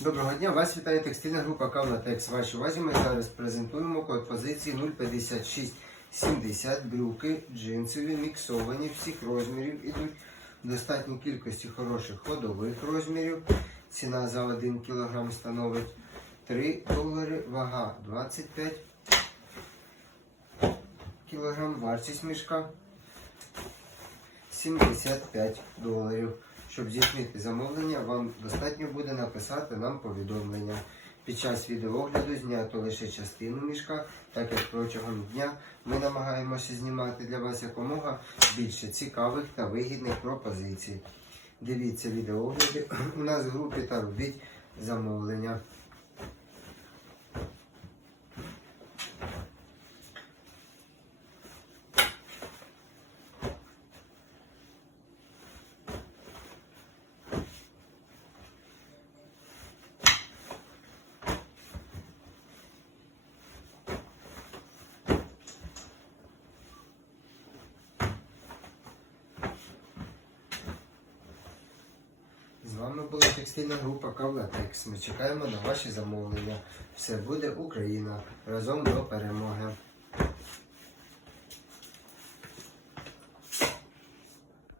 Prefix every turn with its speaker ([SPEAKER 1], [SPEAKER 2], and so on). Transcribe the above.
[SPEAKER 1] Доброго дня, вас вітає текстильна група Кавлатекс. Вашій увазі ми зараз презентуємо код позиції 05670 брюки джинсові, міксовані всіх розмірів ідуть в достатній кількості хороших ходових розмірів. Ціна за 1 кг становить 3 долари, вага 25 кг, вартість мішка 75 доларів. Щоб здійснити замовлення, вам достатньо буде написати нам повідомлення. Під час відеоогляду знято лише частину мішка, так як протягом дня ми намагаємося знімати для вас якомога більше цікавих та вигідних пропозицій. Дивіться відеоогляди у нас в групі та робіть замовлення. Вами була текстильна група Кавлатекс. Ми чекаємо на ваші замовлення. Все буде Україна разом до перемоги.